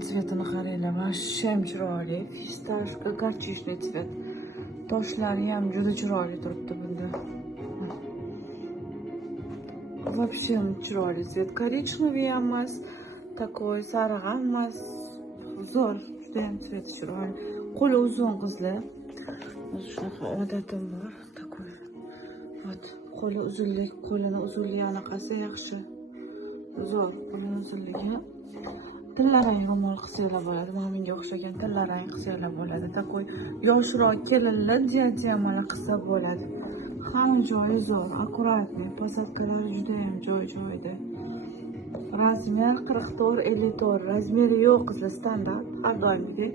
Цветini qaranglar, вообще chiroyli. Fistashka, горчичный цвет. Toshlari ham juda chiroyli turibdi bunda. Вообще chiroyli цвет. Коричневый ham emas, такой sariq ham emas. Zo'r, juda ham цвет chiroyli. Qo'li uzun qizlar. Shunaqa odatim bor. Такой. Вот, qo'li uzunlik, qo'lini uzunligi anaqasi yaxshi. Zo'r, qo'lini uzunligi. Tillarang ro'mol qilsanglar bo'ladi. Mana menga o'xshagan tillarang qilsanglar bo'ladi. Takoy yoshroq kelinlar diademali qilsa bo'ladi. Hamma joyi zo'r, akkuratniy, posadkalari juda ham joy-joyida. Razmer 44-54. Razmeri yo'q qizlar, standart, har doimgidek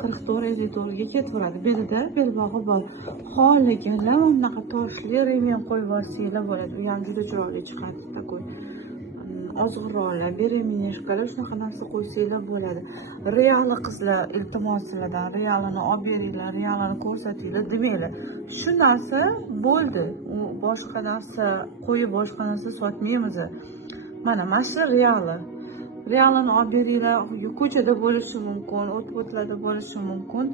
44-54 ga ketaveradi. Belida belbog'i bor. Xohlaganlar bunaqa toshli remen qo'yib yuborsanglar bo'ladi. Bu ham juda chiroyli chiqadi. Takoy ozg'irroqlar, beremenishkalar shunaqa narsa qo'ysanglar bo'ladi. Reali qizlar, iltimos sizlardan realini olib beringlar, realini ko'rsatinglar demanglar. Shu narsa bo'ldi. U boshqa narsa qo'yib boshqa narsa sotmaymiz. Mana shu reali. Realini olib beringlar, ko'chada bo'lishi mumkin, o't-o'tlarda bo'lishi mumkin.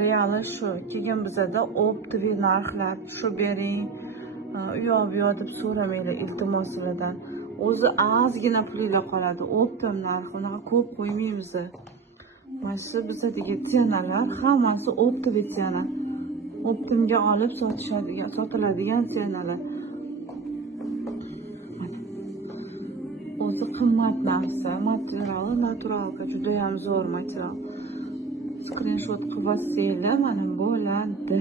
Reali shu. Keyin bizada optiviy narxlar, shu bering, u yoq bu yoq deb so'ramanglar iltimos sizlardan. O'zi ozgina pulinglar qoladi. Optim narxi, unaqa ko'p qo'ymaymiz. Mana shu bizdagi tenalar hammasi optiviy tena. Optimga olib sotiladigan tenalar. O'zi qimmat narsa, materiali naturalka, juda ham zo'r material. Skrinshot qilib olsanglar, mana bo'ladi.